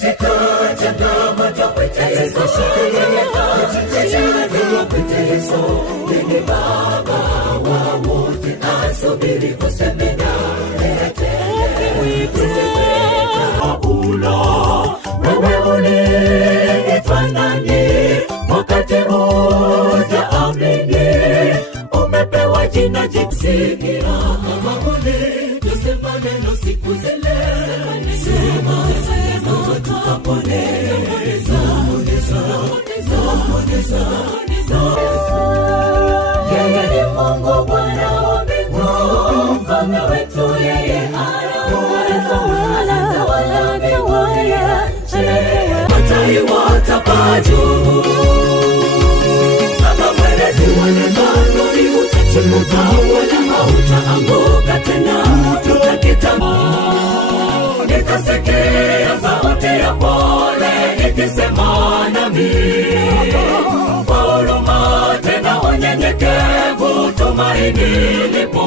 katika changamoto, mwite Yesu. Mwite Yesu, yeye Baba wa wote, asubiri useme naye atende. Paulo, wewe uliitwa nani wakati hujaamini? Umepewa jina jipya kama ule. Tusema neno siku zile, sema tukapone. Yeye ni Mungu Bwana wa mbingu, mfalme wetu, yeye anatawala. Mataifa watapaa juu, Baba mwenyezi mwenye nguvu, utachimbuka wala hautaanguka tena. Tutakitamo, nikasikia sauti ya pole ikisema nami, kwa huruma tena unyenyekevu tumaini lipo.